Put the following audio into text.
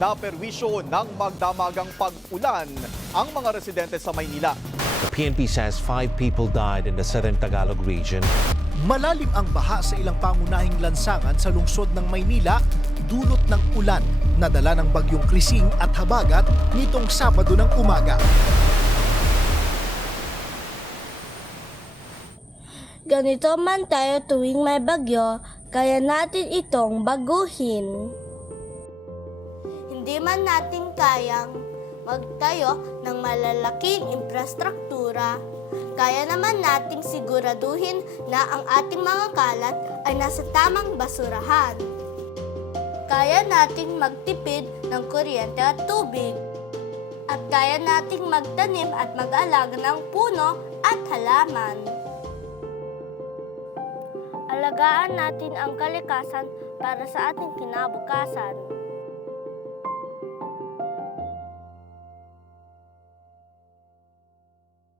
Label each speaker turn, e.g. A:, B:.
A: Naperwisyo ng magdamagang pag-ulan ang mga residente sa Maynila.
B: The PNP says five people died in the southern Tagalog region.
C: Malalim ang baha sa ilang pangunahing lansangan sa lungsod ng Maynila dulot ng ulan na dala ng bagyong Krising at Habagat nitong Sabado ng umaga.
D: Ganito man tayo tuwing may bagyo, kaya natin itong baguhin. Hindi man natin kayang magtayo ng malalaking infrastruktura, kaya naman nating siguraduhin na ang ating mga kalat ay nasa tamang basurahan. Kaya nating magtipid ng kuryente at tubig. At kaya nating magtanim at mag-alaga ng puno at halaman. Alagaan natin ang kalikasan para sa ating kinabukasan.